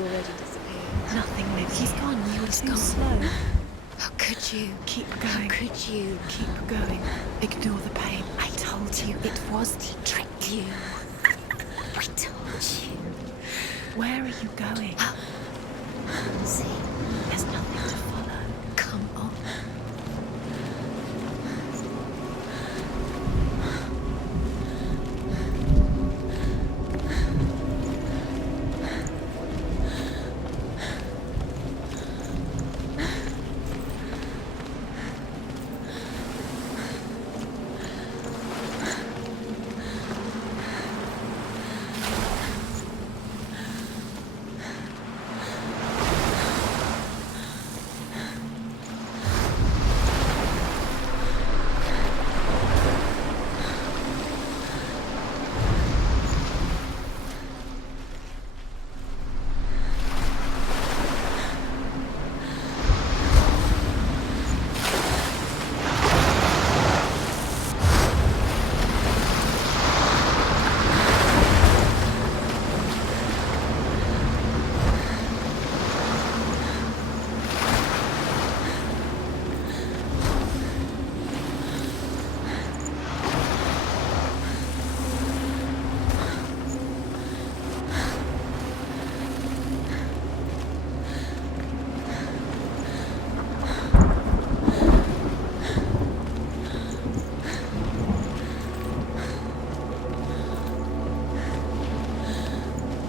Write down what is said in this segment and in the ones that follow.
already disappeared. Nothing lives He's here. gone. You were He's too gone. slow. How could you? Keep How going. could you? Keep going. Ignore the pain. I told you it was to trick you. I told you. Where are you going? See, There's nothing to follow. come on.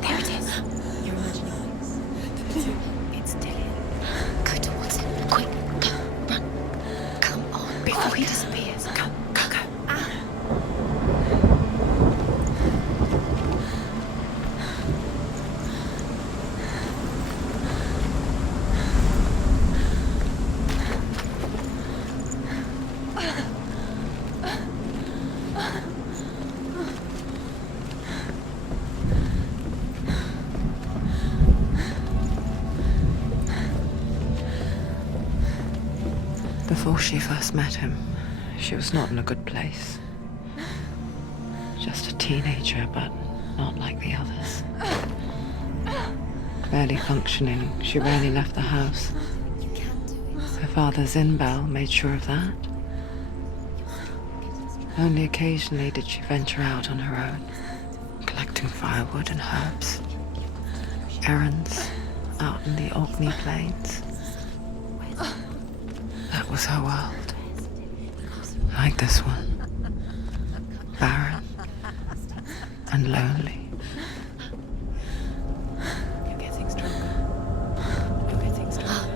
There it is. You're imagining things. It's Dillian. Go towards him. Quick, go, run. Come on. Before he disappears. Go, go, go. Before she first met him, she was not in a good place. Just a teenager, but not like the others. Barely functioning, she rarely left the house. You can do it. Her father's in-bell made sure of that. Only occasionally did she venture out on her own, collecting firewood and herbs. Errands out in the Orkney Plains. That was her world. Like this one. Barren and lonely. You're getting stronger. You're getting stronger.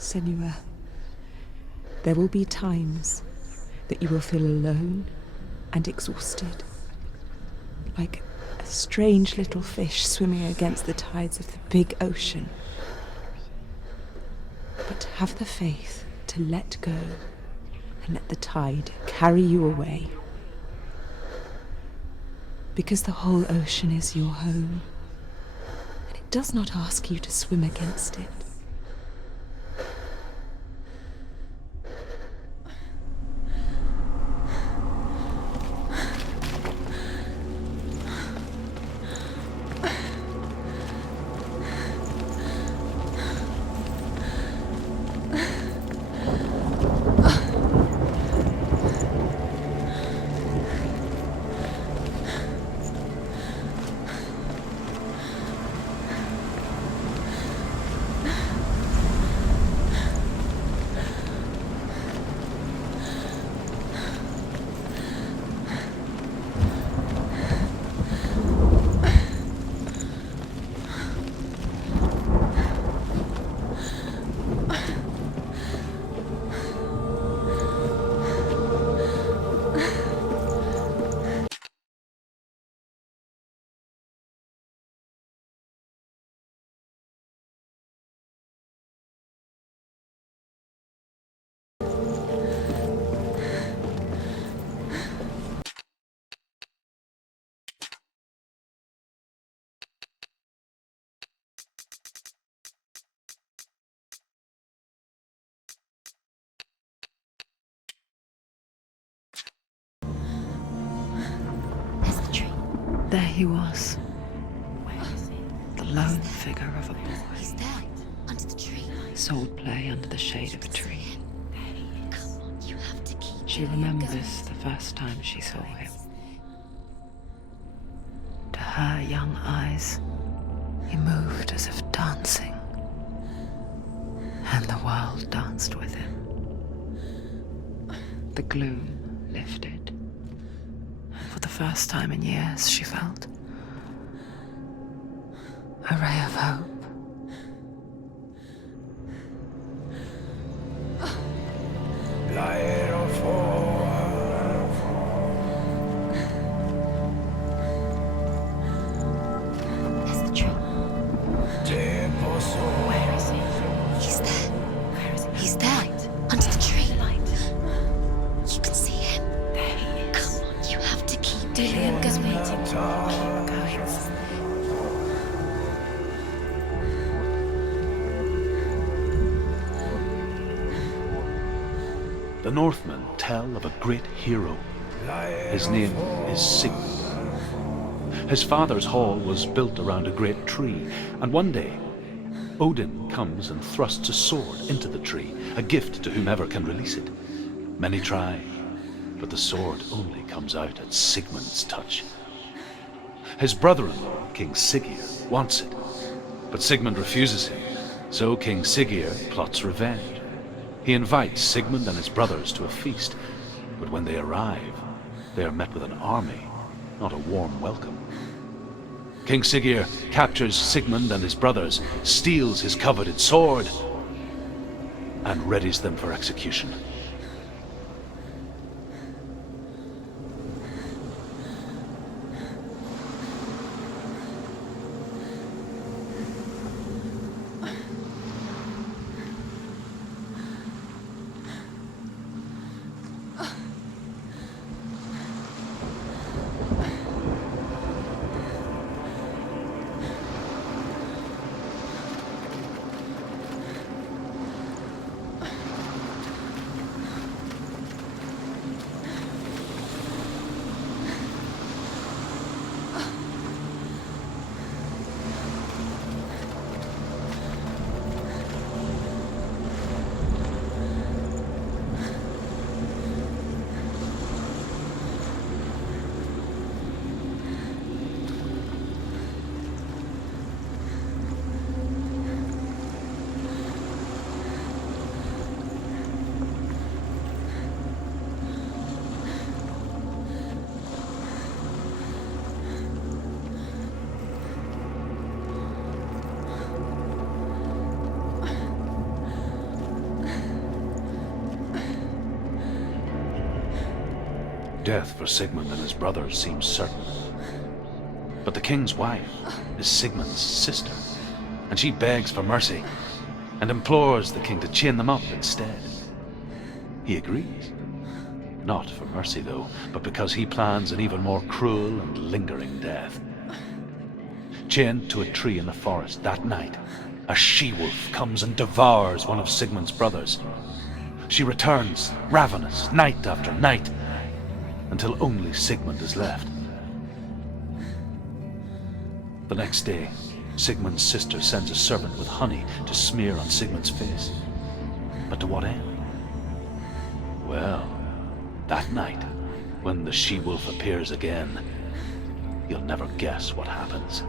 Senua, there will be times that you will feel alone and exhausted, like a strange little fish swimming against the tides of the big ocean. But have the faith to let go and let the tide carry you away. Because the whole ocean is your home, and it does not ask you to swim against it. There he was, the lone figure of a boy. He's there, under the tree. Sword play under the shade of a tree. Come on, you have to keep She remembers the first time she saw him. To her young eyes, he moved as if dancing, and the world danced with him. The gloom lifted. For the first time in years, she felt a ray of hope. There's the tree. Where is he? He's there. Where is he? He's there, under the tree. You can see him. There he is. Come on, you have to keep doing Liam it. goes waiting. Keep going. The Northmen tell of a great hero. His name is Sigmund. His father's hall was built around a great tree, and one day Odin comes and thrusts a sword into the tree, a gift to whomever can release it. Many try, but the sword only comes out at Sigmund's touch. His brother-in-law, King Siggeir, wants it, but Sigmund refuses him, so King Siggeir plots revenge. He invites Sigmund and his brothers to a feast, but when they arrive, they are met with an army, not a warm welcome. King Siggeir captures Sigmund and his brothers, steals his coveted sword, and readies them for execution. Death for Sigmund and his brothers seems certain. But the king's wife is Sigmund's sister, and she begs for mercy and implores the king to chain them up instead. He agrees. Not for mercy, though, but because he plans an even more cruel and lingering death. Chained to a tree in the forest that night, a she-wolf comes and devours one of Sigmund's brothers. She returns, ravenous, night after night, until only Sigmund is left. The next day, Sigmund's sister sends a servant with honey to smear on Sigmund's face. But to what end? Well, that night, when the she-wolf appears again, you'll never guess what happens.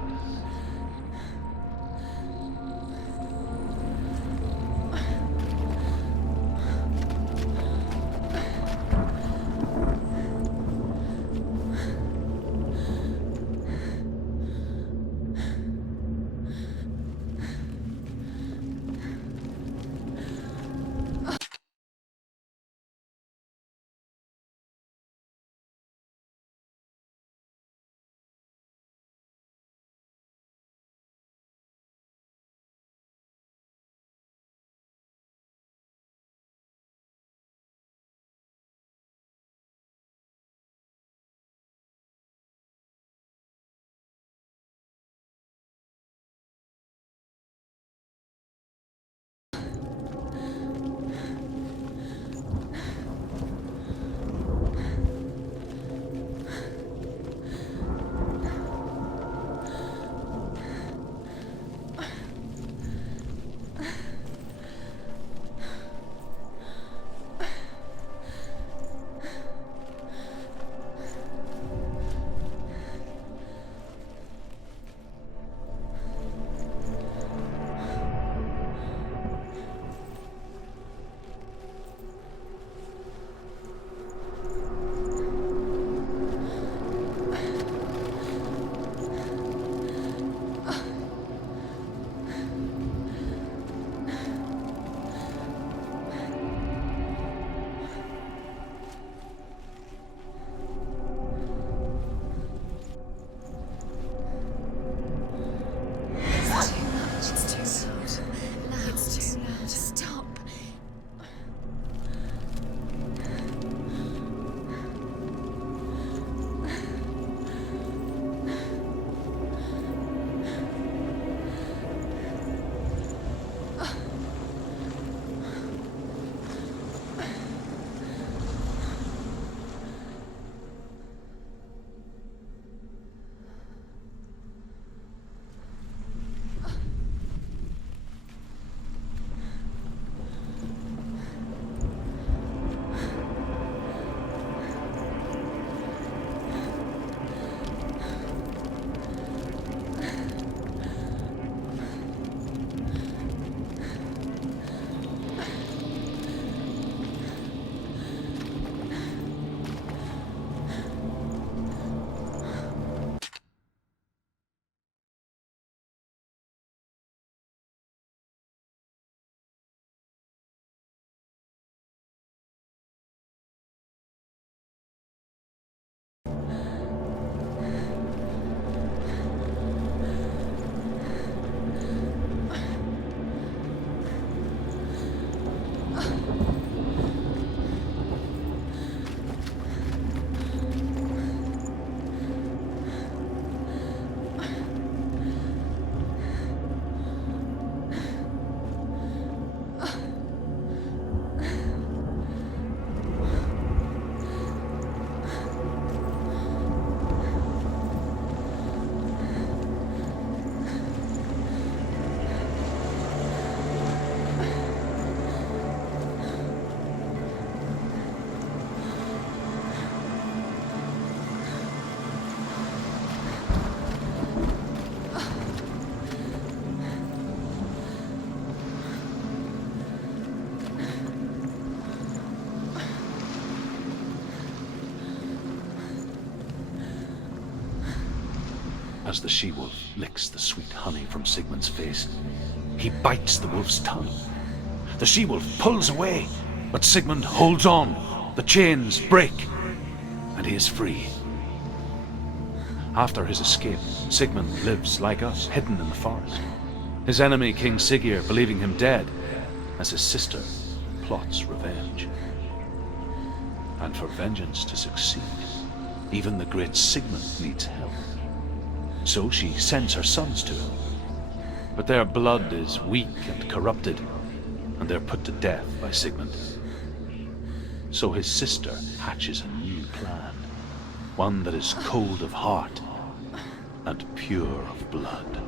As the she-wolf licks the sweet honey from Sigmund's face, he bites the wolf's tongue. The she-wolf pulls away, but Sigmund holds on. The chains break, and he is free. After his escape, Sigmund lives like us, hidden in the forest. His enemy, King Siggeir, believing him dead, as his sister plots revenge. And for vengeance to succeed, even the great Sigmund needs help. So she sends her sons to him. But their blood is weak and corrupted, and they're put to death by Sigmund. So his sister hatches a new plan, one that is cold of heart and pure of blood.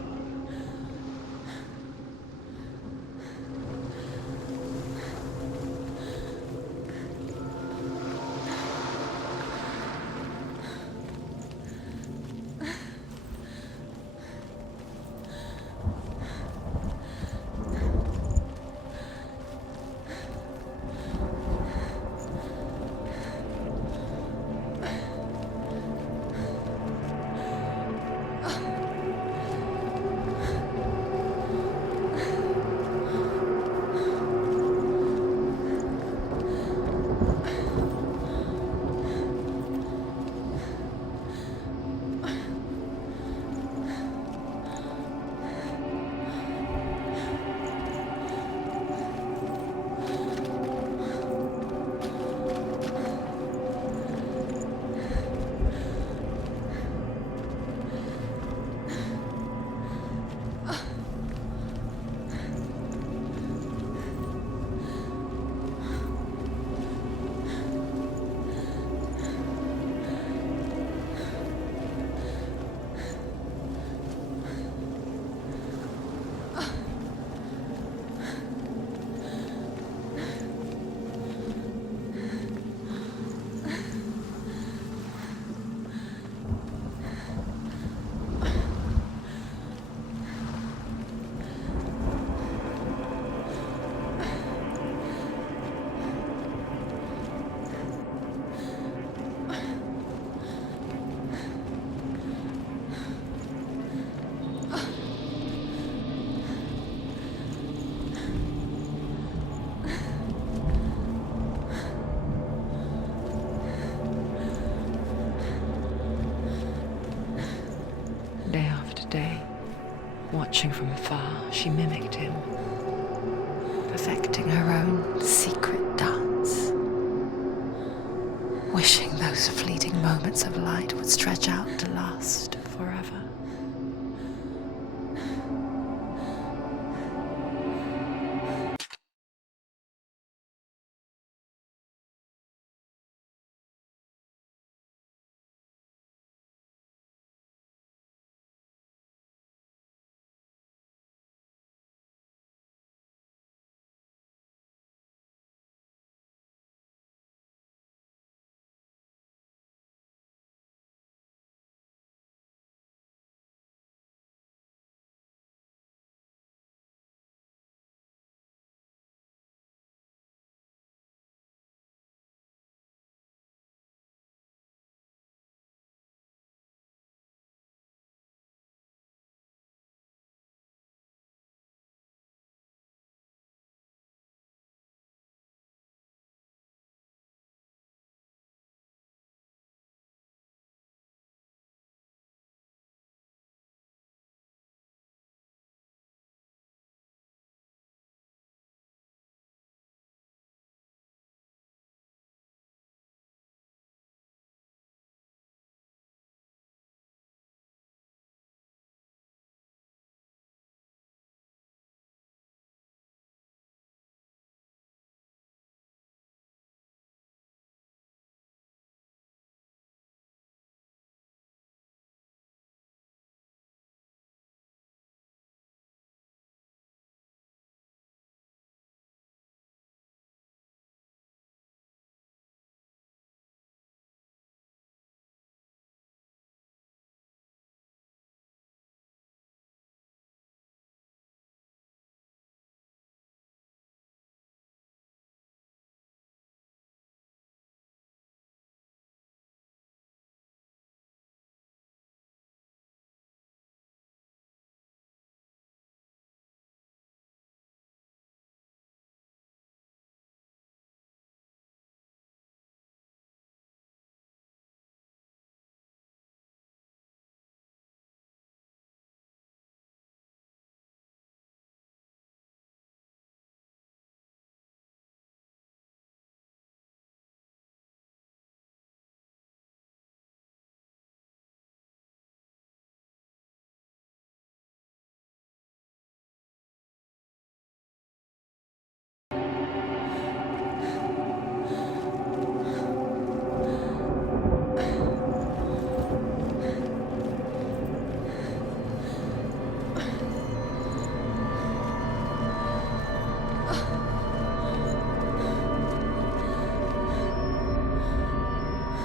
Day after day, watching from afar, she mimicked him, perfecting her own secret dance, wishing those fleeting moments of light would stretch out to last forever.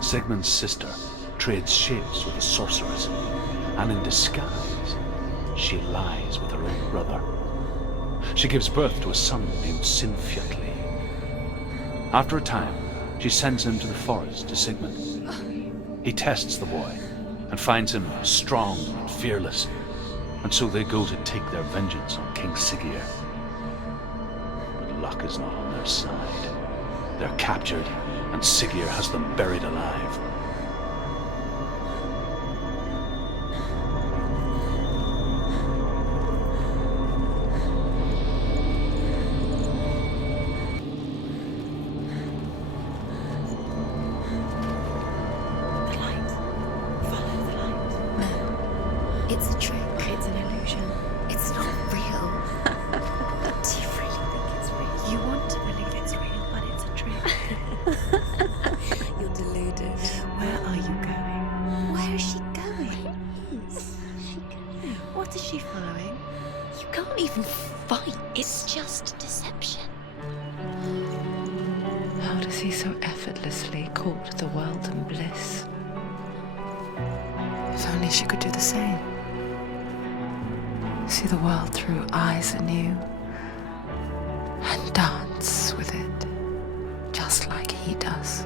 Sigmund's sister trades shapes with a sorceress, and in disguise, she lies with her own brother. She gives birth to a son named Sinfjotli. After a time, she sends him to the forest to Sigmund. He tests the boy and finds him strong and fearless, and so they go to take their vengeance on King Siggeir. But luck is not on their side. They're captured, and Siggeir has them buried alive. The light. Follow the light. No. It's a trick. It's an illusion. It's not real. Do you really think it's real? You want to believe it's real, but it's a trick. You're deluded. Where are you going? Where is she going? What is she following? You can't even fight. It's just deception. How does he so effortlessly court the world and bliss? If only she could do the same. See the world through eyes anew and dance with it, just like he does.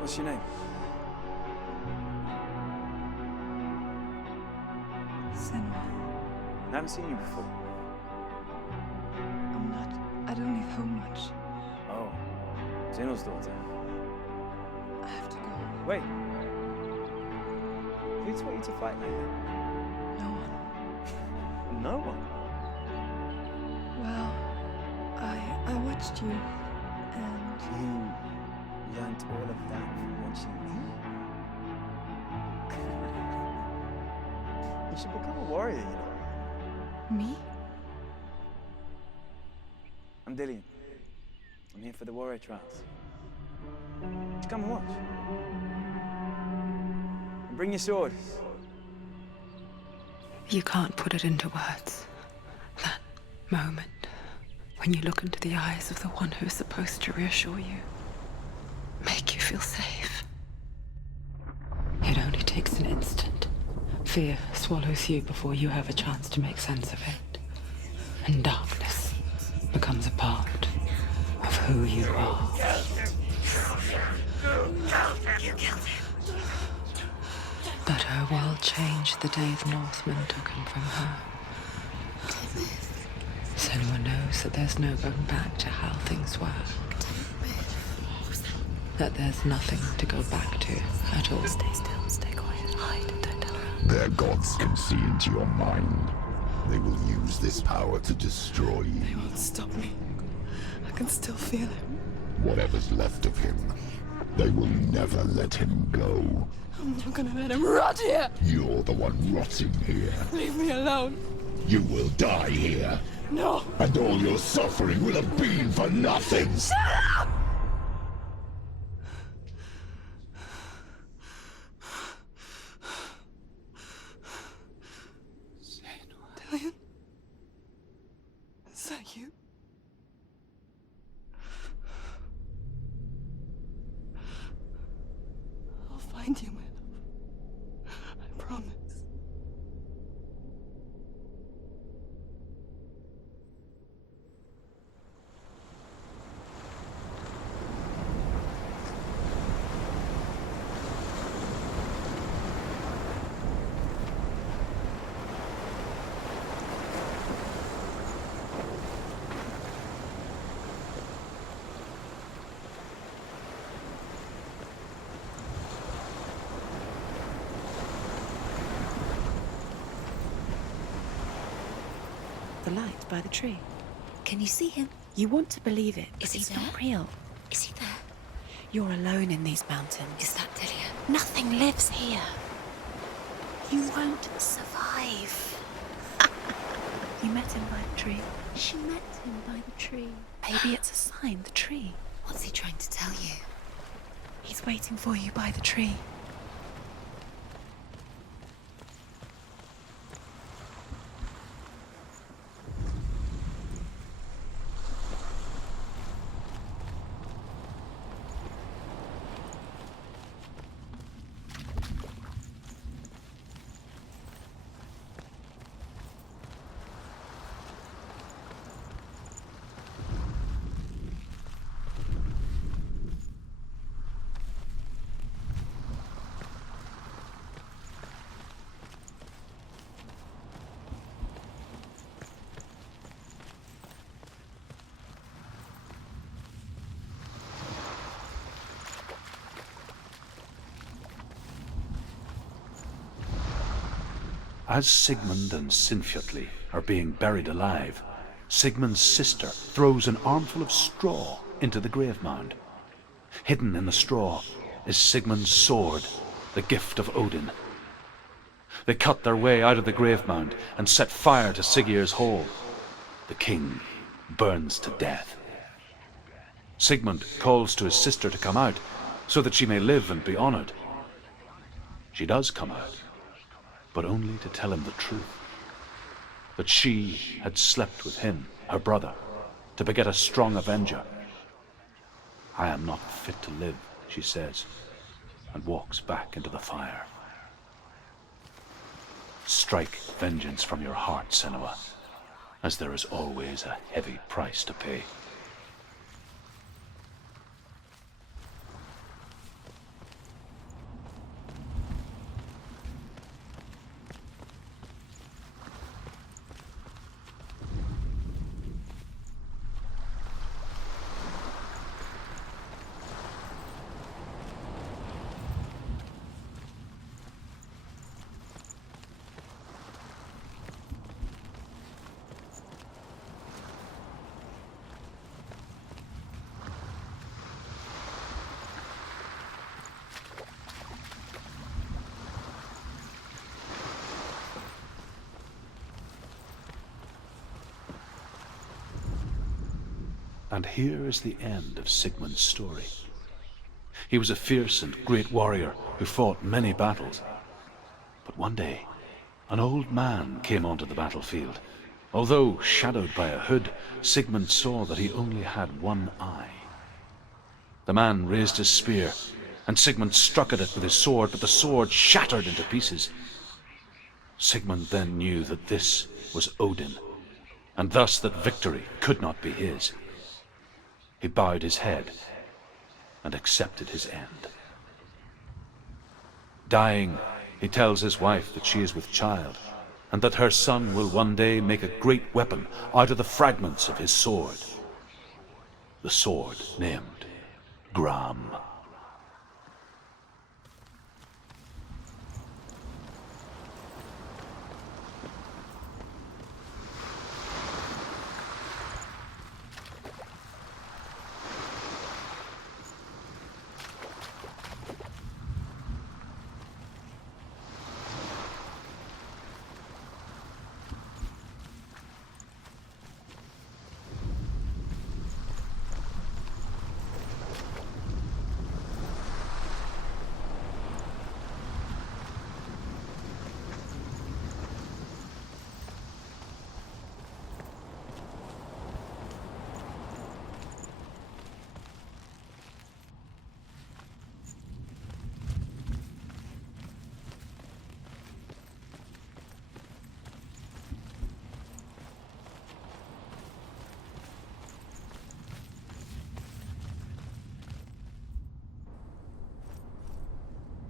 What's your name? Senua. I haven't seen you before. I don't leave home much. Oh, Zeno's daughter. I have to go. Wait. Who taught you to fight like that? No one. No one. Well, I watched you, and You learned all of that from watching me? You should become a warrior, you know. me? I'm Dillian. I'm here for the warrior trials. Just come and watch. And bring your sword. You can't put it into words. That moment when you look into the eyes of the one who's supposed to reassure you, make you feel safe. It only takes an instant. Fear swallows you before you have a chance to make sense of it. And darkness becomes a part of who you are. But her world changed the day the Northmen took him from her. Senua knows that there's no going back to how things were. That there's nothing to go back to at all. Stay still, stay quiet, hide, don't tell her. Their gods can see into your mind. They will use this power to destroy you. They won't stop me. I can still feel him. Whatever's left of him, they will never let him go. I'm not gonna let him rot here. You're the one rotting here. Leave me alone. You will die here. No. And all your suffering will have been for nothing. Shut up! Dillian? Is that you? I'll find you, my love. I promise. light by the tree. Can you see him? You want to believe it, but Is he it's there? not real. Is he there? You're alone in these mountains. Is that Delia? Nothing lives here. You won't survive. You met him by the tree. She met him by the tree. Maybe it's a sign, the tree. What's he trying to tell you? He's waiting for you by the tree. As Sigmund and Sinfjotli are being buried alive, Sigmund's sister throws an armful of straw into the grave mound. Hidden in the straw is Sigmund's sword, the gift of Odin. They cut their way out of the grave mound and set fire to Siggeir's hall. The king burns to death. Sigmund calls to his sister to come out so that she may live and be honored. She does come out, but only to tell him the truth. That she had slept with him, her brother, to beget a strong avenger. I am not fit to live, she says, and walks back into the fire. Strike vengeance from your heart, Senua, as there is always a heavy price to pay. And here is the end of Sigmund's story. He was a fierce and great warrior who fought many battles. But one day, an old man came onto the battlefield. Although shadowed by a hood, Sigmund saw that he only had one eye. The man raised his spear, and Sigmund struck at it with his sword, but the sword shattered into pieces. Sigmund then knew that this was Odin, and thus that victory could not be his. He bowed his head and accepted his end. Dying, he tells his wife that she is with child, and that her son will one day make a great weapon out of the fragments of his sword. The sword named Gram.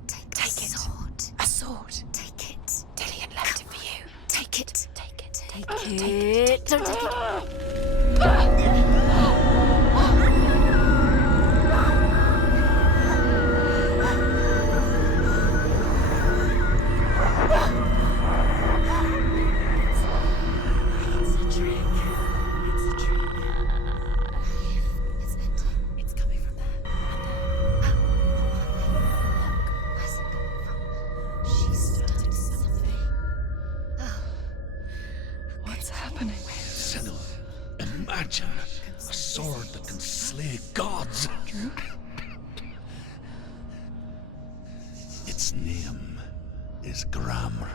Take it. A sword. Take it. Dillian left it for you. Take it. Take it. Take it. Don't take it. It's a dream. imagine a sword that can slay gods? Its name is Gramr.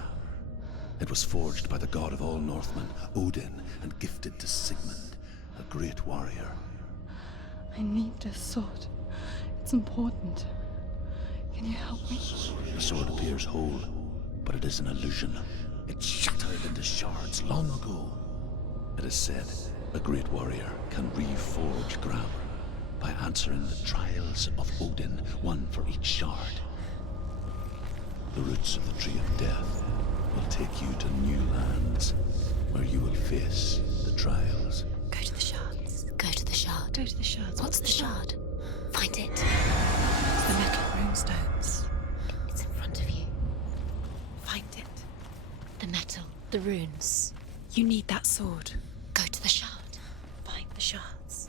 It was forged by the god of all Northmen, Odin, and gifted to Sigmund, a great warrior. I need this sword. It's important. Can you help me? The sword appears whole, but it is an illusion. It shattered into shards long ago. It is said a great warrior can reforge Gramr by answering the trials of Odin, one for each shard. The roots of the Tree of Death will take you to new lands, where you will face the trials. Go to the shards. Go to the shard. Go to the shards. What's the shard? Find it. It's the metal runestones. It's in front of you. Find it. The metal. The runes. You need that sword. Go to the shard. Find the shards.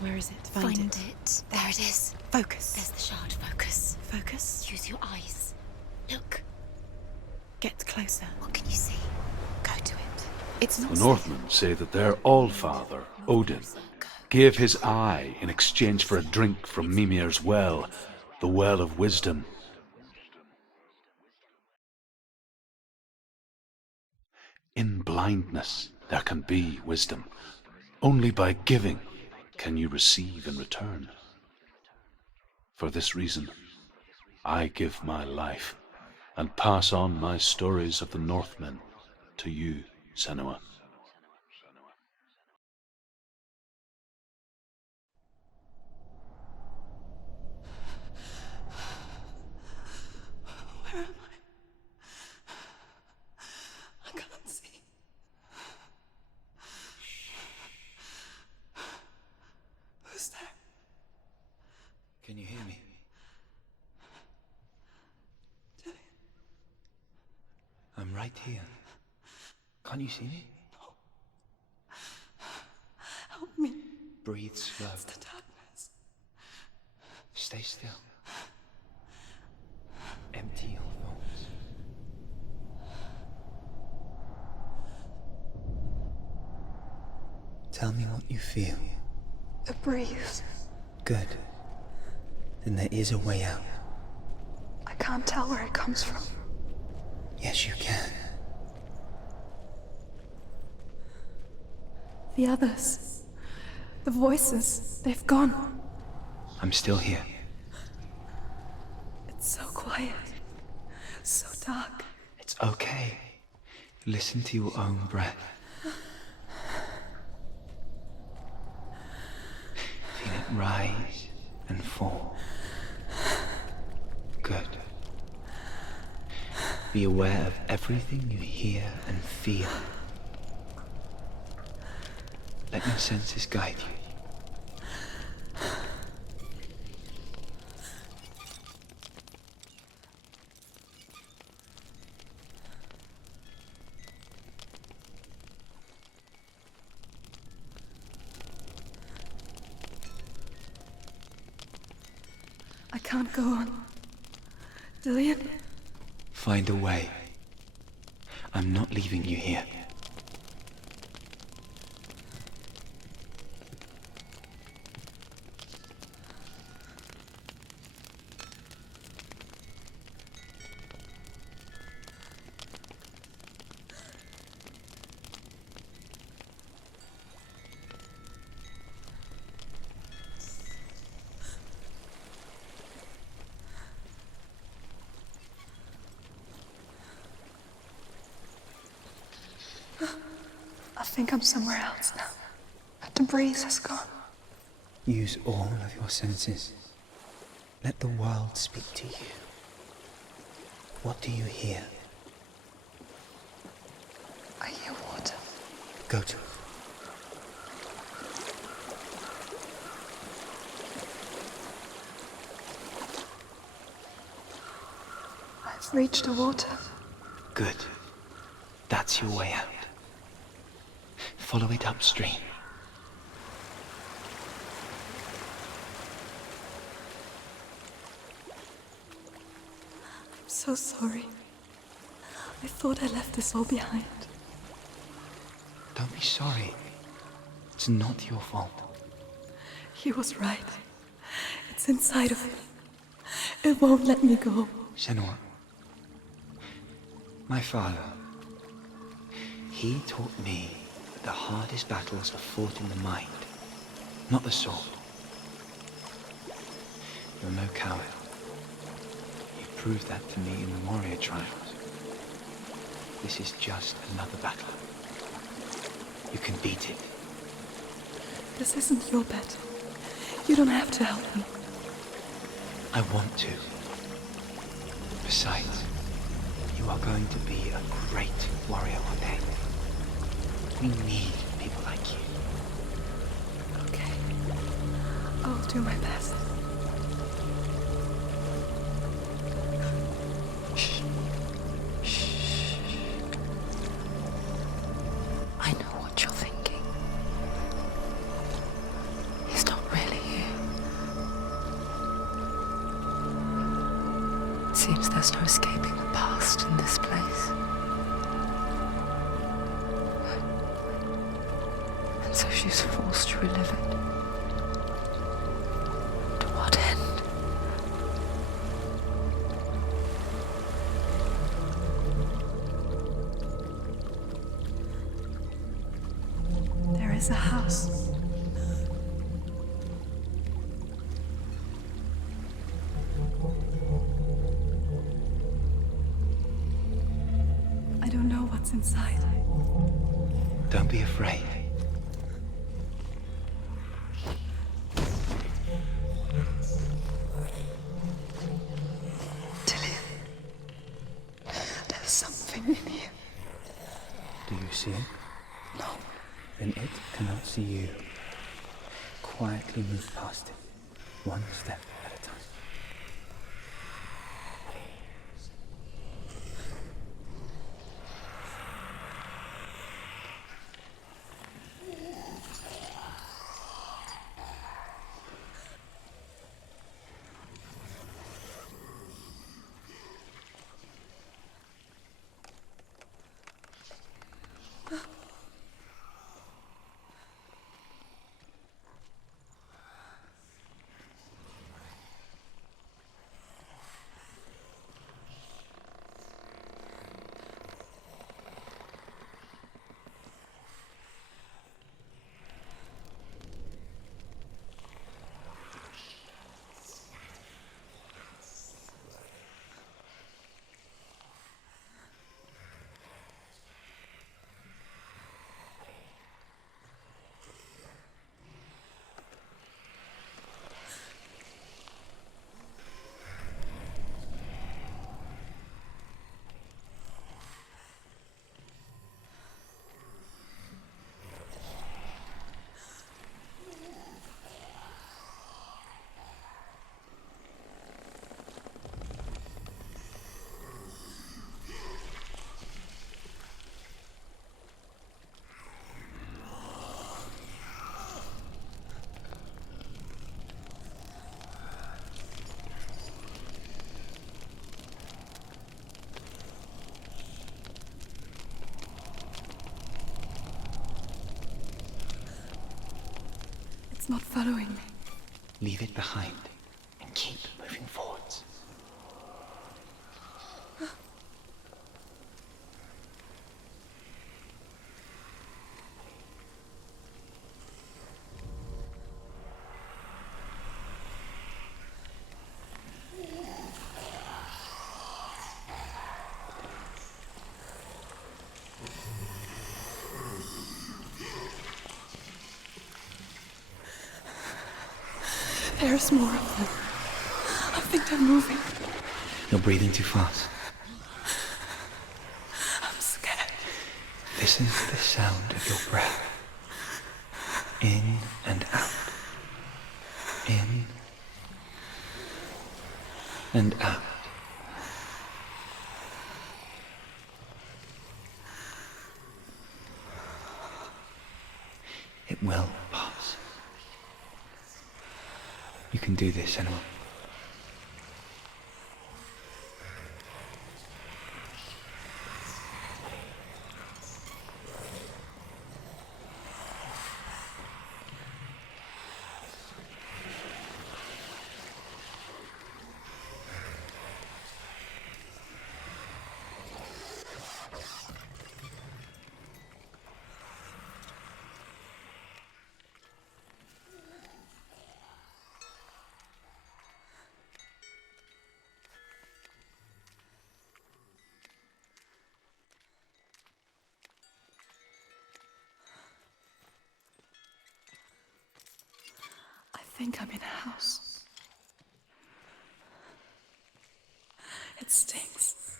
Where is it? Find it. There it is. Focus. There's the shard. Focus. Focus. Use your eyes. Look. Get closer. What can you see? Go to it. It's not The Northmen say that their Allfather, Odin, gave his eye in exchange for a drink from Mimir's well, the Well of Wisdom. In blindness there can be wisdom. Only by giving can you receive in return. For this reason, I give my life and pass on my stories of the Northmen to you, Senua. Where am I can't see. Who's there? Can you hear me? I'm right here. Can't you see me? Help me. Breathe slow. It's the darkness. Stay still. Empty your thoughts. Tell me what you feel. A breeze. Good. Then there is a way out. I can't tell where it comes from. Yes, you can. The others. The voices. They've gone. I'm still here. It's so quiet. So dark. It's okay. Listen to your own breath. Feel it rise and fall. Good. Be aware of everything you hear and feel. Let your senses guide you. I can't go on. Dillian? Find a way. I'm not leaving you here. I think I'm somewhere else now. The breeze has gone. Use all of your senses. Let the world speak to you. What do you hear? I hear water. Go to it. I've reached the water. Good. That's your way out. Follow it upstream. so sorry. I thought I left this all behind. Don't be sorry. It's not your fault. He was right. It's inside of me. It won't let me go. Senua, my father, he taught me that the hardest battles are fought in the mind, not the sword. You're no coward. You proved that to me in the warrior trials. This is just another battle. You can beat it. This isn't your battle. You don't have to help me. I want to. Besides, you are going to be a great warrior one day. We need people like you. Okay. I'll do my best. I know what you're thinking. He's not really here. It seems there's no escaping the past in this place. And so she's forced to relive it. To what end? There is a house. I don't know what's inside. Don't be afraid. Tilly, there's something in here. Do you see it? No. Then it cannot see you. Quietly move past it, one step at a time. It's not following me. Leave it behind and keep moving forwards. There's more of them. I think they're moving. You're breathing too fast. I'm scared. Listen to the sound of your breath. In and out. In and out. It will pass. You can do this, Senua. think I'm in a house. It stinks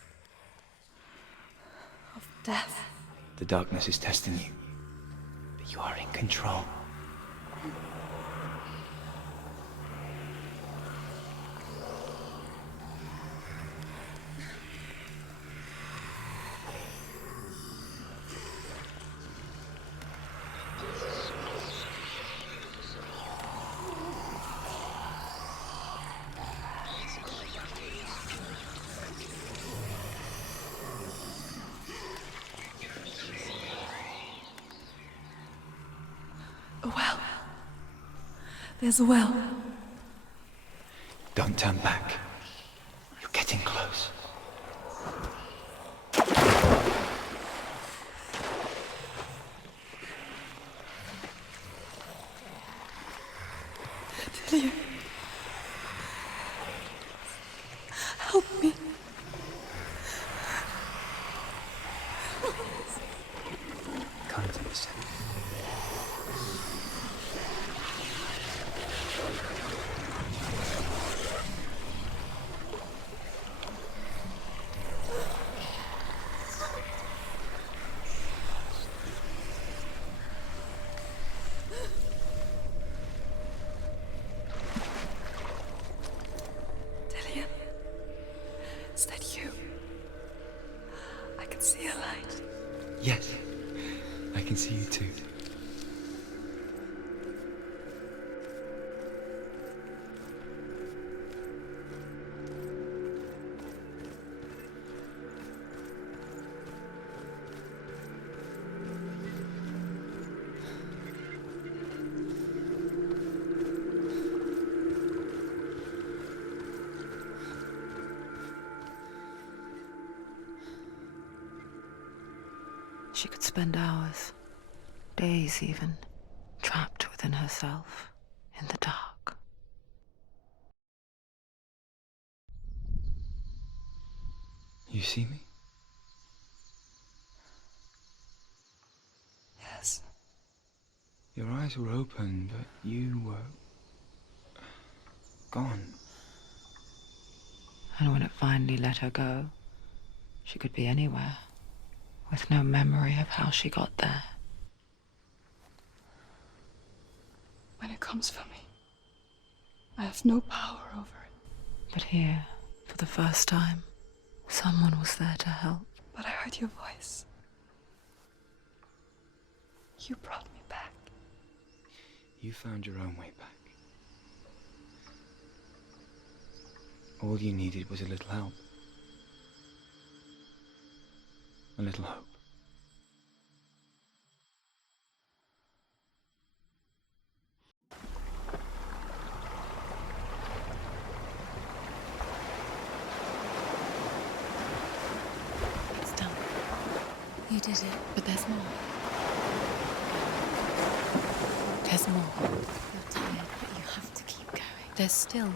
of death. The darkness is testing you, but you are in control. A well. There's a well. Don't turn back. You're getting close. Delia. Help me. Can't understand. Delia. Is that you? I can see a light. Yes, I can see you too. She could spend hours, days even, trapped within herself, in the dark. You see me? Yes. Your eyes were open, but you were gone. And when it finally let her go, she could be anywhere, with no memory of how she got there. When it comes for me, I have no power over it. But here, for the first time, someone was there to help. But I heard your voice. You brought me back. You found your own way back. All you needed was a little help. A little hope. It's done. You did it. But there's more. There's more. You're tired, but you have to keep going. There's still.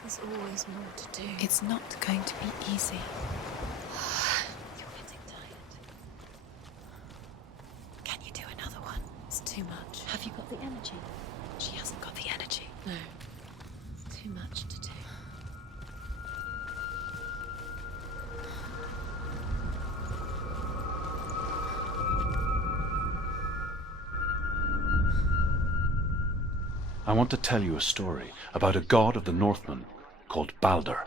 There's always more to do. It's not going to be easy. You're getting tired. Can you do another one? It's too much. Have you got the energy? She hasn't got the energy. No. It's too much to do. I want to tell you a story about a god of the Northmen called Balder.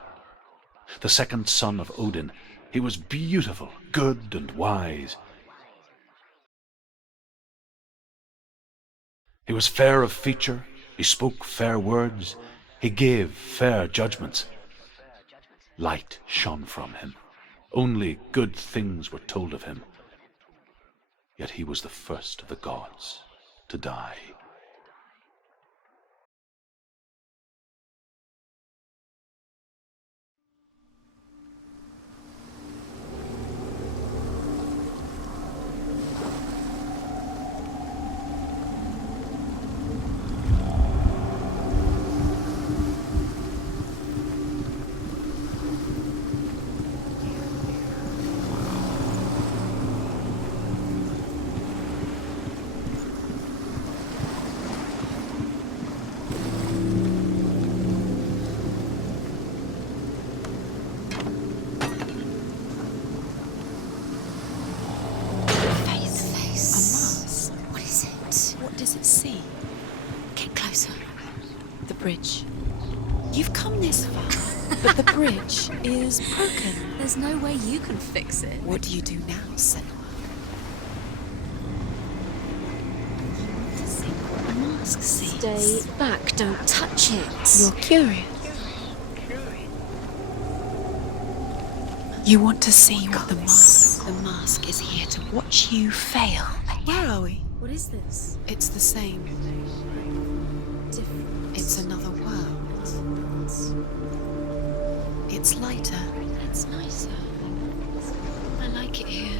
The second son of Odin. He was beautiful, good and wise. He was fair of feature, he spoke fair words, he gave fair judgments. Light shone from him. Only good things were told of him. Yet he was the first of the gods to die. bridge. You've come this far, but the bridge is broken. There's no way you can fix it. What do you do now, Senua? You want to see what the mask sees. Stay back, don't touch it. You're curious. You want to see what the mask... The mask is here to watch you fail. Where are we? What is this? It's the same. Different. It's another world. It's lighter. It's nicer. I like it here.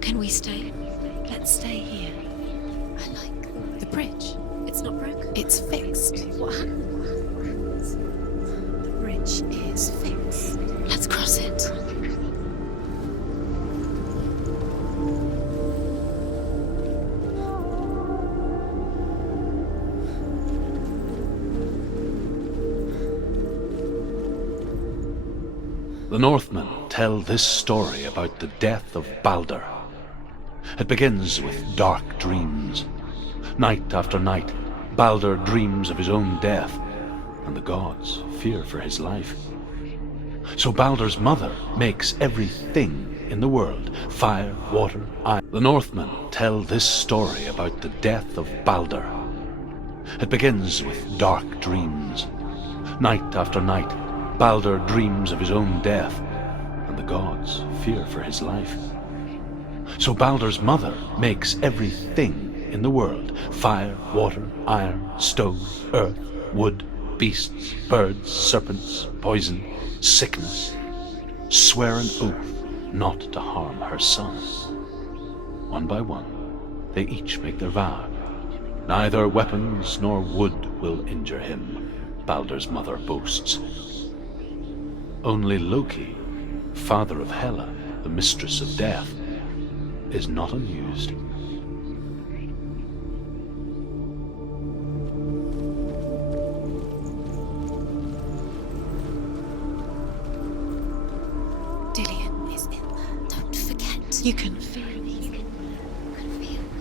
Can we stay? Let's stay here. I like The bridge. It's not broken. It's fixed. What happens? The bridge is fixed. Let's cross it. The Northmen tell this story about the death of Baldur. It begins with dark dreams. Night after night, Baldur dreams of his own death, and the gods fear for his life. So Baldur's mother makes everything in the world, fire, water, ice. The Northmen tell this story about the death of Baldur. It begins with dark dreams. Night after night, Baldur dreams of his own death, and the gods fear for his life. So Baldur's mother makes everything in the world, fire, water, iron, stone, earth, wood, beasts, birds, serpents, poison, sickness, swear an oath not to harm her son. One by one, they each make their vow. Neither weapons nor wood will injure him, Baldur's mother boasts. Only Loki, father of Hela, the mistress of death, is not amused. Dillion is in there. Don't forget. You can feel it.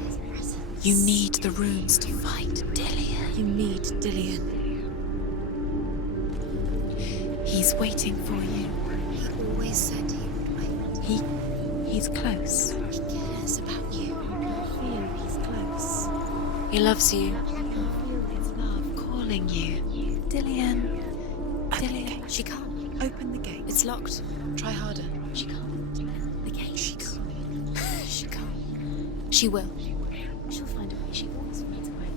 His presence. You need the runes to fight Dillion. You need Dillion. He's waiting for you. He always said he would wait. He's close. He cares about you. I feel he's close. He loves you. I can feel his love calling you. Dillion. Dillion. She can't. Open the gate. It's locked. Try harder. She can't. The gate. She can't. She can't. She will. She'll find a way. She always finds a way.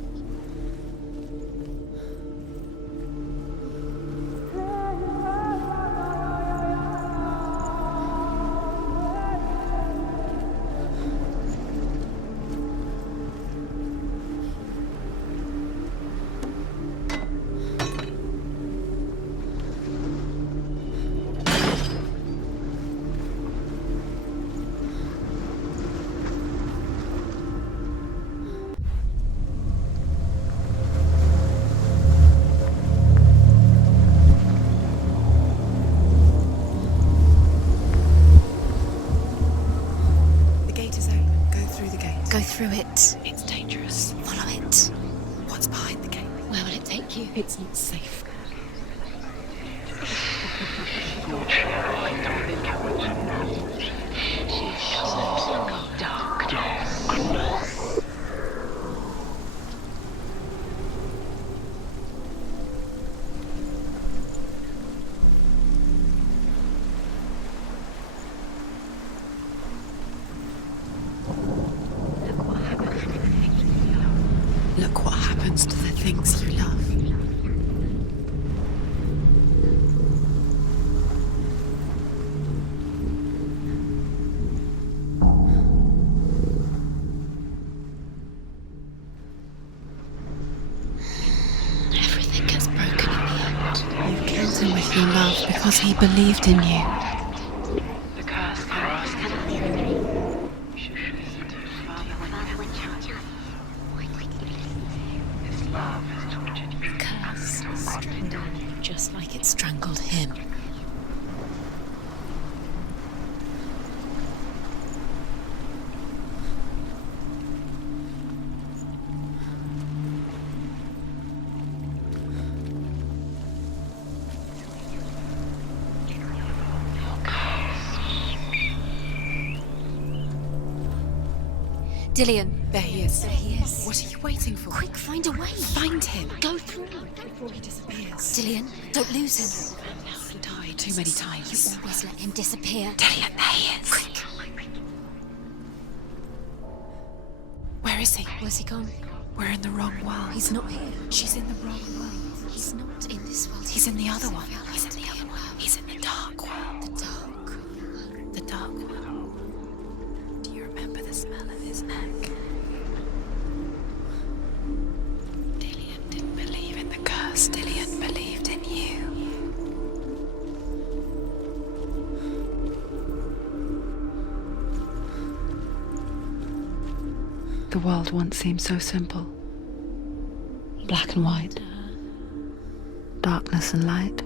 The gate is open. Go through the gate. Go through it. It's dangerous. Follow it. What's behind the gate? Where will it take you? It's not safe. Look what happens to the things you love. Everything gets broken in the end. You killed him with your love because he believed in you. The curse strangled you just like it strangled him. Dillian. There he is. There he is. What are you waiting for? Quick, find a way. Find him. Go through before he disappears. Dillian, don't lose him. He'll die too many times. You always let him disappear. Dillian, there he is. Quick. Where is he? Where's he gone? We're in the wrong world. He's not here. She's in the wrong world. He's not in this world. He's in the other one. He's in the other one. He's in the dark world. The dark. The dark world. Do you remember the smell of his neck? Dillian didn't believe in the curse. Dillian believed in you. The world once seemed so simple. Black and white. Darkness and light.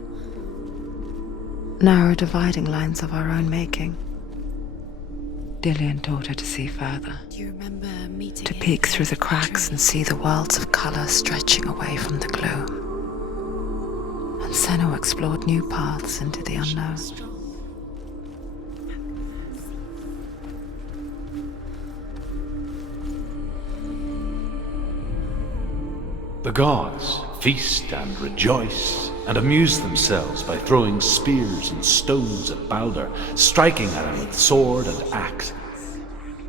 Narrow dividing lines of our own making. Dillian taught her to see further. Do you remember meeting To him peek in through the the cracks tree? and see the worlds of colour stretching away from the gloom. And Senna explored new paths into the unknown. The gods feast and rejoice and amuse themselves by throwing spears and stones at Balder, striking at him with sword and axe.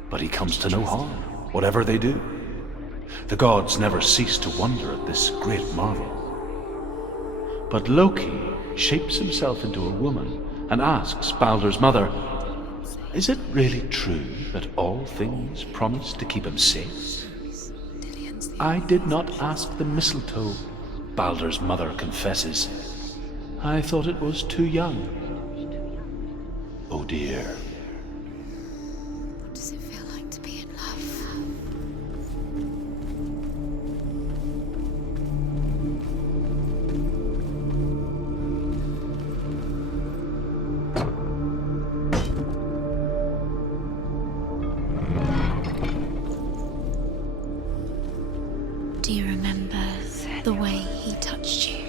But he comes to no harm, whatever they do. The gods never cease to wonder at this great marvel. But Loki shapes himself into a woman and asks Balder's mother, "Is it really true that all things promise to keep him safe?" "I did not ask the mistletoe," Balder's mother confesses. "I thought it was too young." Oh dear. What does it feel like to be in love? Do you remember the way he touched you?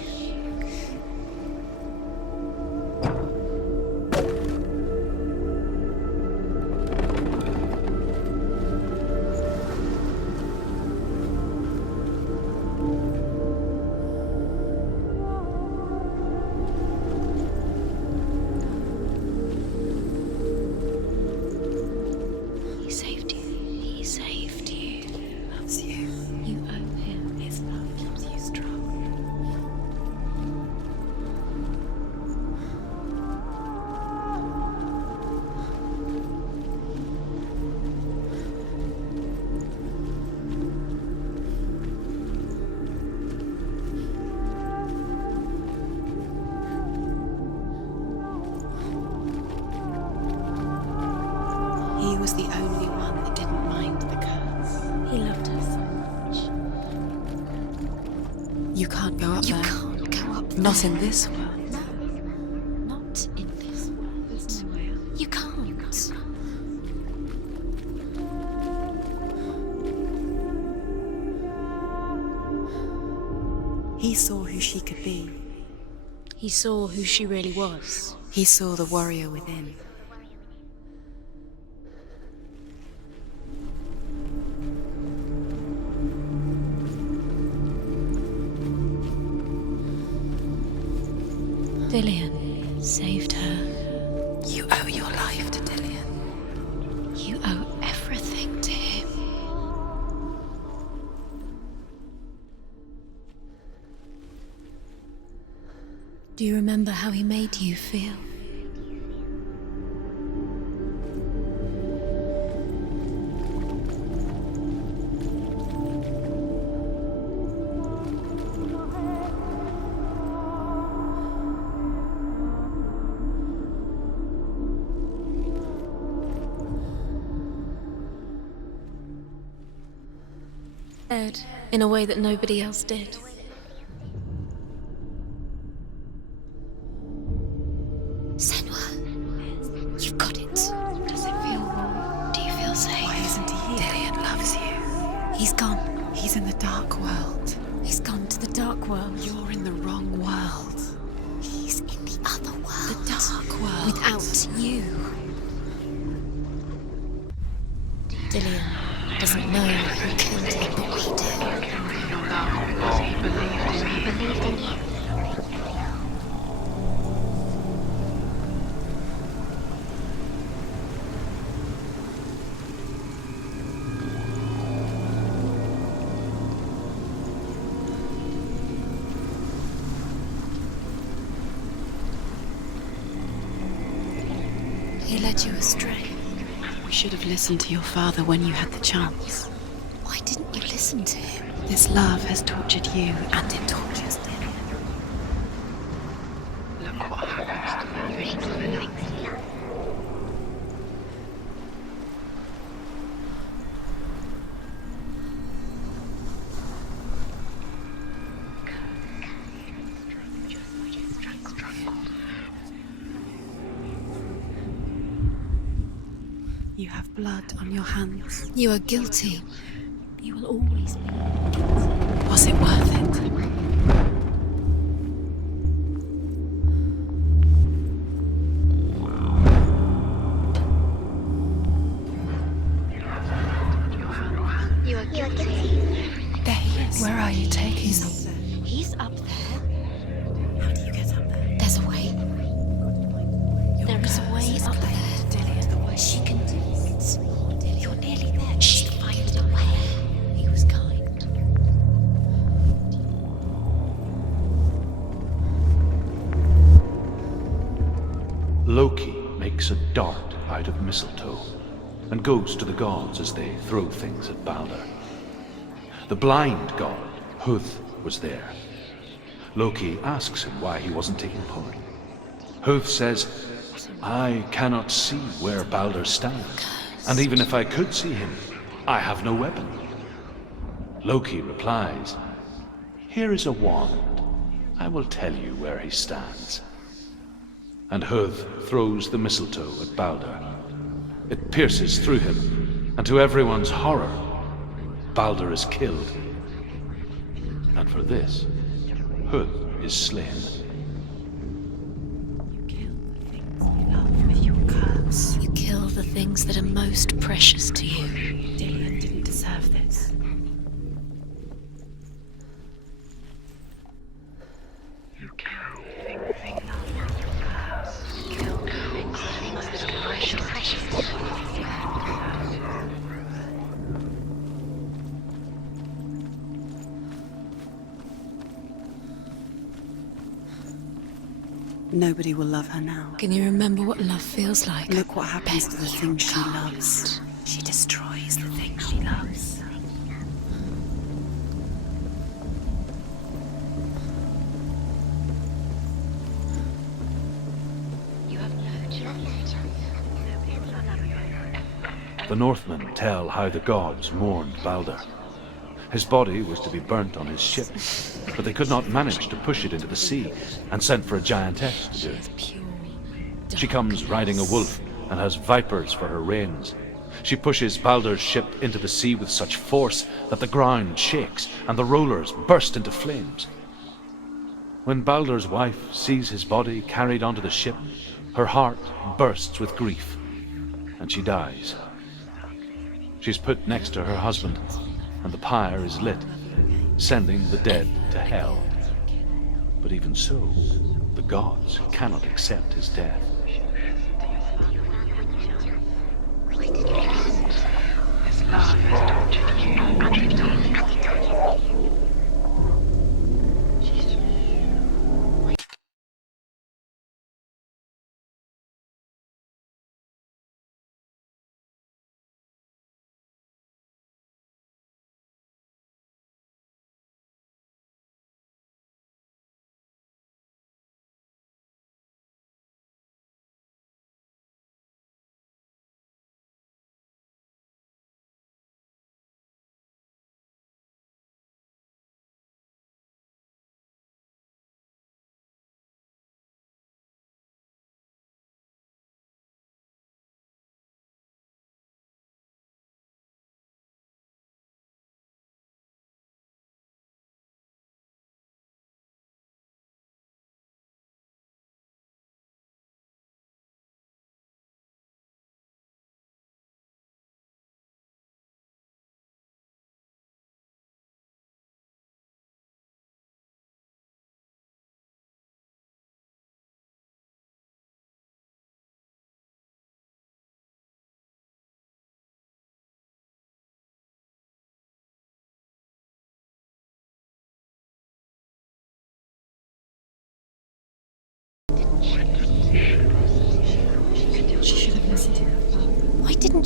He saved you. He saved you. Loves you. You owe him. His love keeps you strong. He was the only one that didn't mind the curse. He loved her so much. You can't go up You there. can't go up there. Not in this world. No, not in this world. There's no way out. You can't. He saw who she could be. He saw who she really was. He saw the warrior within. Dillian saved her. You owe your life to Dillian. You owe everything to him. Do you remember how he made you feel? Ed, in a way that nobody else did. Senwa, you've got it. Does it feel warm? Do you feel safe? Why isn't he here? Dillian loves you. He's gone. He's in the dark world. He's gone to the dark world. You're in the wrong world. He's in the other world. The dark world. Without you. Dillian, doesn't know who killed him, but we do. He believed in you. He led you astray. We should have listened to your father when you had the chance. Why didn't you listen to him? This love has tortured you, And it tortures him. Look what happens to the things we love. You have blood on your hands. You are guilty. You will always be. Was it worth it? You are guilty. There he is. Where are you taking He's us? up there. He's up there. How do you get up there? There's a way. There is a way up there. She can do it. You're nearly there. She'll find a way. He was kind. Loki makes a dart out of mistletoe and goes to the gods as they throw things at Balder. The blind god, Huth, was there. Loki asks him why he wasn't taking part. Huth says, I cannot see where Balder stands, and even if I could see him, I have no weapon. Loki replies, Here is a wand. I will tell you where he stands. And Huth throws the mistletoe at Balder. It pierces through him, and to everyone's horror, Balder is killed. And for this, Huth is slain. You kill the things that are most precious to you. Dillian didn't deserve this. You kill things we love. Kill things that are most precious. Nobody will love her now. Can you remember what love feels like? Look what happens to the things she loves. She destroys the things she loves. The Northmen tell how the gods mourned Balder. His body was to be burnt on his ship, but they could not manage to push it into the sea and sent for a giantess to do it. She comes riding a wolf and has vipers for her reins. She pushes Balder's ship into the sea with such force that the ground shakes and the rollers burst into flames. When Balder's wife sees his body carried onto the ship, her heart bursts with grief, and she dies. She's put next to her husband, and the pyre is lit, sending the dead to hell. But even so, the gods cannot accept his death. This love has tortured you.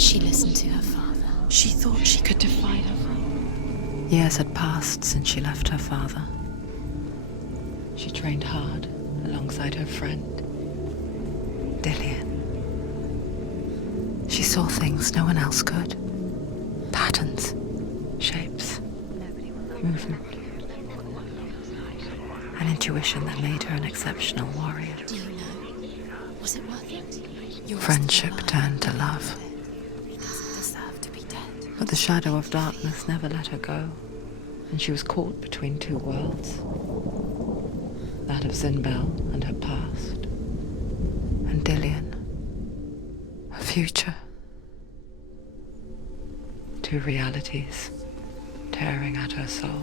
she listened to her father. She thought she could defy her father. Years had passed since she left her father. She trained hard alongside her friend, Dillian. She saw things no one else could. Patterns, shapes, movement. An intuition that made her an exceptional warrior. Do you know? Was it worth it? Yours Friendship to turned to love. He doesn't deserve to be dead. But the shadow of darkness never let her go, and she was caught between two worlds. That of Zinbel and her past, and Dillian, her future. Two realities tearing at her soul.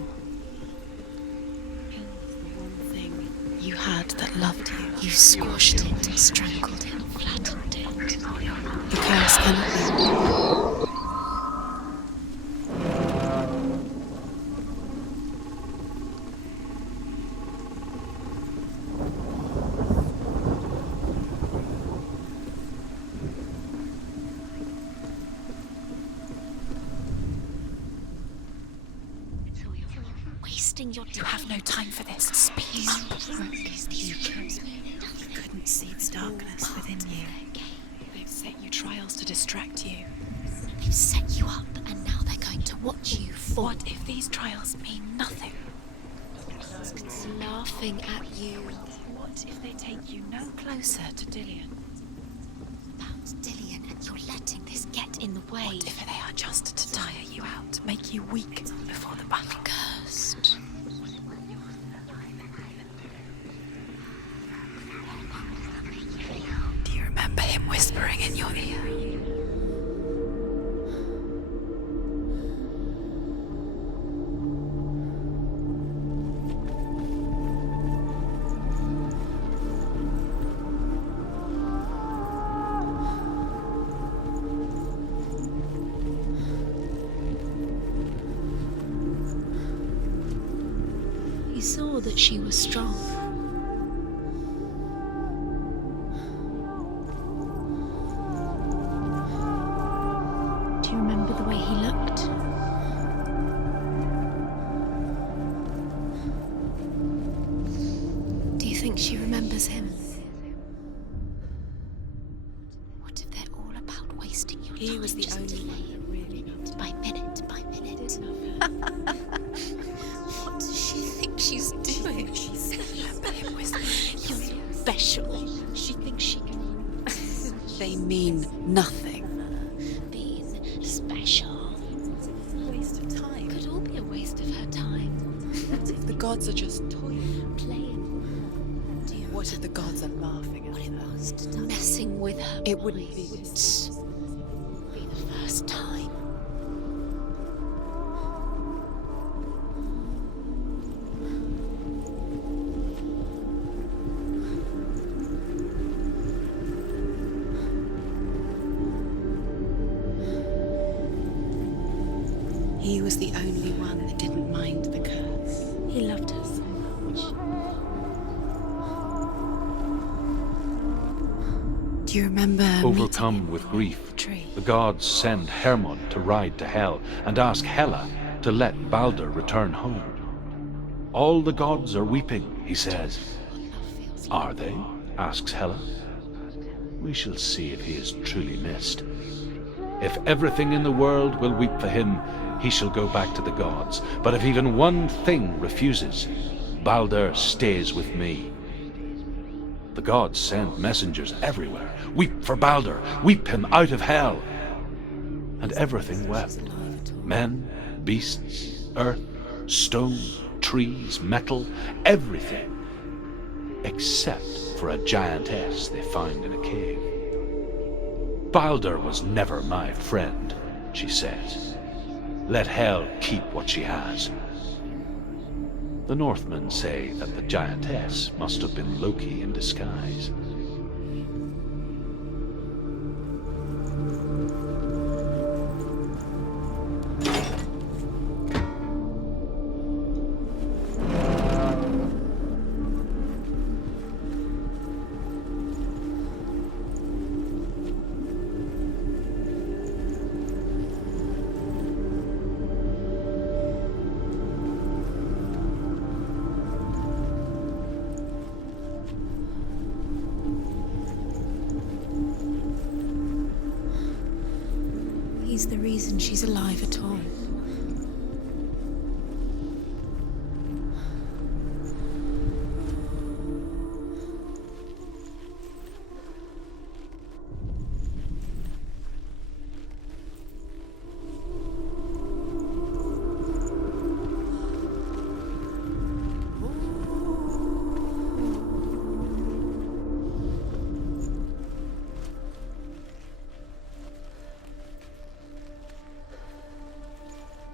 You had that loved you. You squashed it, strangled it, flattened it. The curse cannot be. Wasting your time. You have no time for this. Speak up. You couldn't see the darkness within you. They've set you trials to distract you. They've set you up, and now they're going to watch you fall. What if these trials mean nothing? Laughing at you. What if they take you no closer to Dillian? About Dillian, and you're letting this get in the way. What if they are just to tire you out, make you weak before the battle? Cursed. Do you remember him whispering in your ear? He saw that she was strong. Do you remember the way he looked? Do you think she remembers him? What if they're all about wasting your time? He was the just only one delaying that really mattered. by minute by minute. What does she think she's doing? Remember him whispering? You're special. She thinks she can They mean nothing. be special. Waste of time. Could all be a waste of her time. What if the gods are just toying? Playing. Do you What if the gods are laughing what at it her? was to messing with her? It wouldn't be this. Be the first time. He was the only one that didn't mind the curse. He loved her so much. Do you remember Overcome with grief, tree? the gods send Hermod to ride to Hell and ask Hela to let Balder return home. All the gods are weeping, he says. Are they? Asks Hela. We shall see if he is truly missed. If everything in the world will weep for him, he shall go back to the gods. But if even one thing refuses, Balder stays with me. The gods send messengers everywhere. Weep for Balder, weep him out of hell. And everything wept. Men, beasts, earth, stone, trees, metal, everything. Except for a giantess they found in a cave. Balder was never my friend, she says. Let Hel keep what she has. The Northmen say that the giantess must have been Loki in disguise. He's the reason she's alive at all.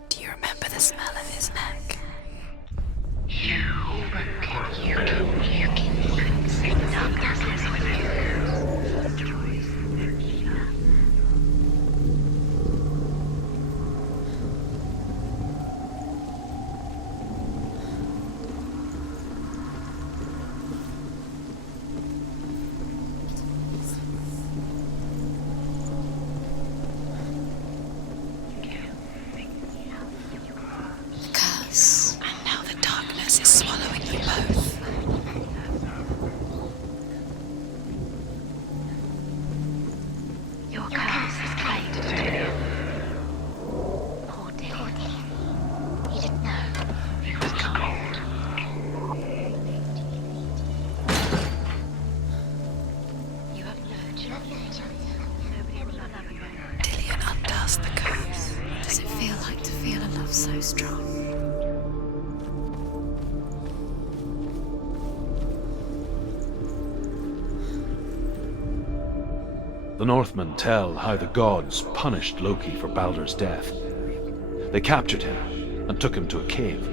Do you remember the smell of his neck? Curse. And now the darkness is swallowing you both. Your curse is claimed, Dillian. Poor Dillian. He didn't know. He was cold. You have learned. Nobody will love you. Dillian undoes the curse. Does it feel like to feel a love so strong? The Northmen tell how the gods punished Loki for Baldur's death. They captured him and took him to a cave.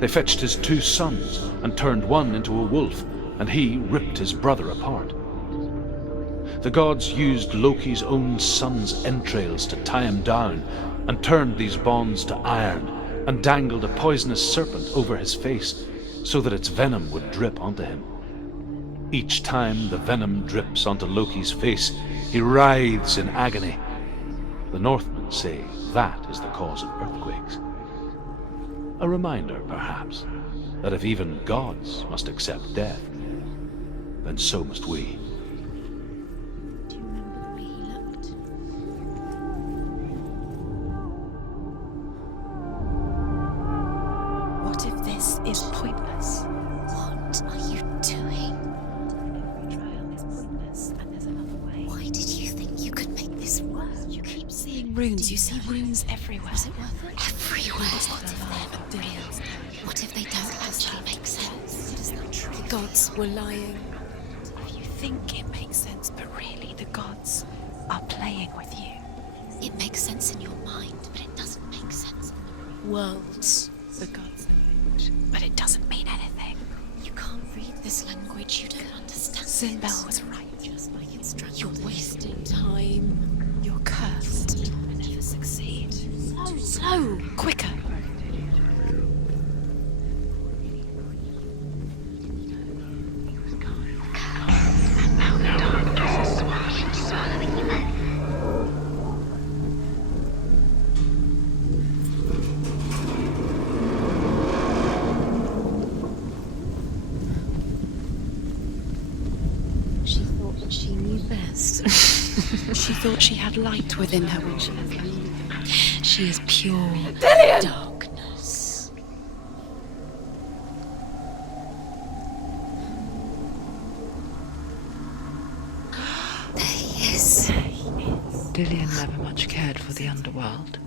They fetched his 2 sons and turned one into a wolf, and he ripped his brother apart. The gods used Loki's own son's entrails to tie him down and turned these bonds to iron and dangled a poisonous serpent over his face so that its venom would drip onto him. Each time the venom drips onto Loki's face, he writhes in agony. The Northmen say that is the cause of earthquakes. A reminder, perhaps, that if even gods must accept death, then so must we. Do you remember the way he looked? What if this is pointless? What are you doing? Betrayal is pointless, and there's another way. Why did you think you could make this work? You keep seeing runes. You see runes everywhere. Was it worth it? Everywhere. What if they're not real? What if they don't actually make sense? It is not true. The gods were lying. If you think it makes sense, but really the gods are playing with you. It makes sense in your mind, but it doesn't make sense. Worlds. The gods are, but it doesn't mean anything. You can't read this language. You don't understand. Sinbel was right. Just like it's strangled. You're wasting time. You're cursed. You'll never succeed. Slow. Quicker. She thought that she knew best. She thought she had light within her when she was young. She is pure darkness. There he is. Dillian never much cared for the underworld,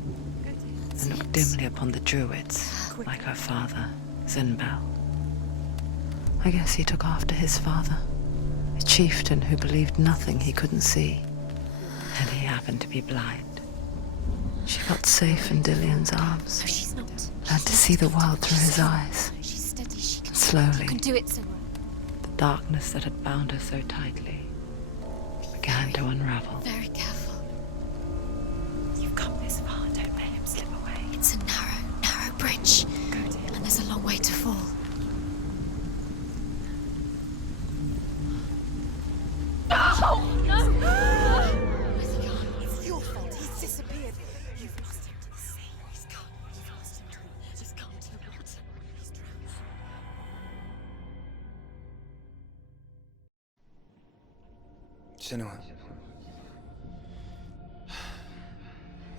and looked dimly upon the druids, like her father, Sinbel. I guess he took after his father, a chieftain who believed nothing he couldn't see, and he happened to be blind. She felt safe in Dillian's arms, No, she's not. learned to see the world through his eyes. She's steady. She can. Slowly, You can do it, Simran. the darkness that had bound her so tightly began to unravel. Very careful. You've come this far. Don't let him slip away. It's a narrow bridge, and there's a long way to fall. Oh no! Where's he gone? It's your fault. He's disappeared. You've lost him to the sea. He's gone. You've lost him to him. Just gone to the water. He's drowned. Senua.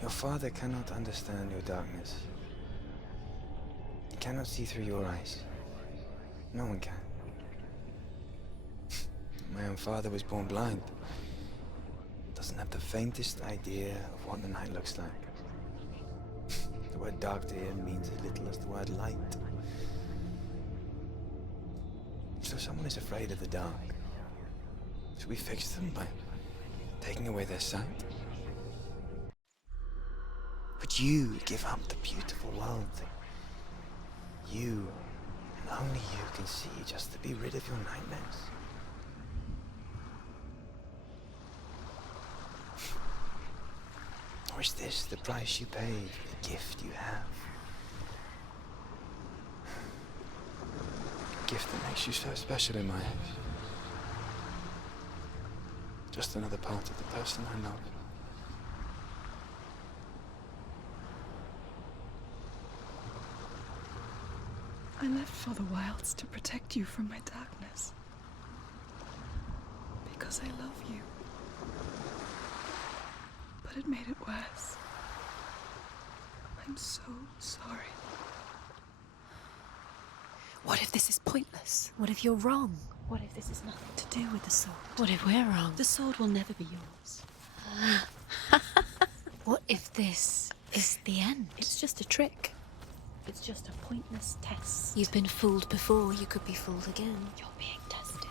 Your father cannot understand your darkness. He cannot see through your eyes. No one can. My own father was born blind. Doesn't have the faintest idea of what the night looks like. The word dark to him means as little as the word light. So someone is afraid of the dark. Should we fix them by taking away their sight? Would you give up the beautiful world that you, and only you, can see just to be rid of your nightmares? Or is this the price you pay for the gift you have? A gift that makes you so special in my eyes. Just another part of the person I love. I left for the wilds to protect you from my darkness. Because I love you. But it made it worse. I'm so sorry. What if this is pointless? What if you're wrong? What if this is nothing to do with the sword? What if we're wrong? The sword will never be yours. What if this is the end? It's just a trick. It's just a pointless test. You've been fooled before, you could be fooled again. You're being tested.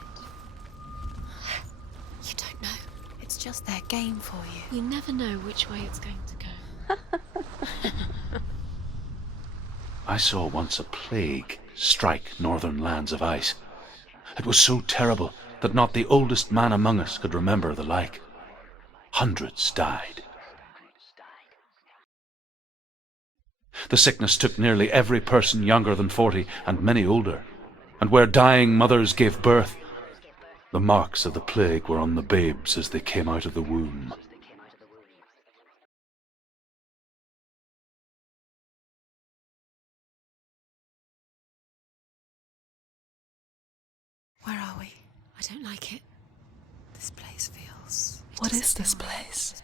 You don't know. It's just their game for you. You never know which way it's going to go. I saw once a plague strike northern lands of ice. It was so terrible that not the oldest man among us could remember the like. Hundreds died. The sickness took nearly every person younger than 40 and many older, and where dying mothers gave birth, the marks of the plague were on the babes as they came out of the womb. Where are we? I don't like it. This place feels... What is this place?